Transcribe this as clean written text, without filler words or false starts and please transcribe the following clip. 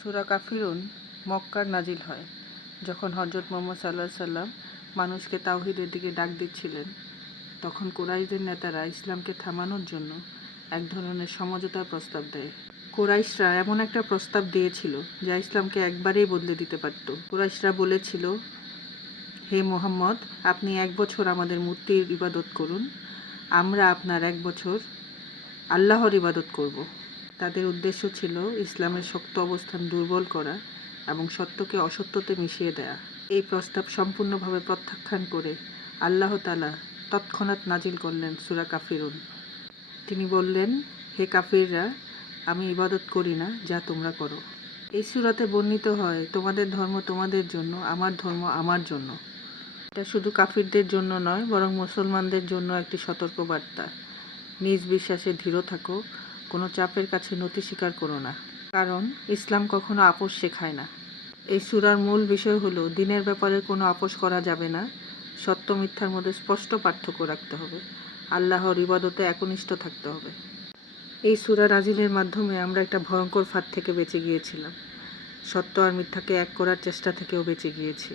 সূরা কাফিরুন মক্কার নাজিল হয় যখন হযরত মুহাম্মদ সাল্লাল্লাহু আলাইহি সাল্লাম মানুষকে তাওহীদের দিকে ডাক দিচ্ছিলেন। তখন কুরাইশদের নেতারা ইসলামকে থামানোর জন্য এক ধরনের সমঝোতার প্রস্তাব দেয়। কুরাইশরা এমন একটা প্রস্তাব দিয়েছিল যা ইসলামকে একবারেই বদলে দিতে পারত। কুরাইশরা বলেছিল, হে মুহাম্মদ, আপনি 1 বছর আমাদের মূর্তির ইবাদত করুন, আমরা আপনার 1 বছর আল্লাহর ইবাদত করব। তাদের উদ্দেশ্য ছিল ইসলামের শক্ত অবস্থান দুর্বল করা এবং সত্যকে অসত্যতে মিশিয়ে দেয়া। এই প্রস্তাব সম্পূর্ণভাবে প্রত্যাখ্যান করে আল্লাহ তাআলা তৎক্ষণাৎ নাজিল করলেন সূরা কাফিরুন। তিনি বললেন, হে কাফিররা, আমি ইবাদত করি না যা তোমরা করো। এই সূরাতে বর্ণিত হয়, তোমাদের ধর্ম তোমাদের জন্য, আমার ধর্ম আমার জন্য। এটা শুধু কাফিরদের জন্য নয়, বরং মুসলমানদের জন্য একটি সতর্কবার্তা। নিজ বিশ্বাসে দৃঢ় থাকো, কোনো চাপের কাছে নতি স্বীকার করো না, কারণ ইসলাম কখনো আপোষ শেখায় না। এই সূরার মূল বিষয় হলো, দিনের ব্যাপারে কোনো আপোষ করা যাবে না, সত্য মিথ্যার মধ্যে স্পষ্ট পার্থক্য রাখতে হবে, আল্লাহর ইবাদতে একনিষ্ঠ থাকতে হবে। এই সূরা নাজিলের মাধ্যমে আমরা একটা ভয়ঙ্কর ফাঁদ থেকে বেঁচে গিয়েছিলাম, সত্য আর মিথ্যাকে এক করার চেষ্টা থেকেও বেঁচে গিয়েছি।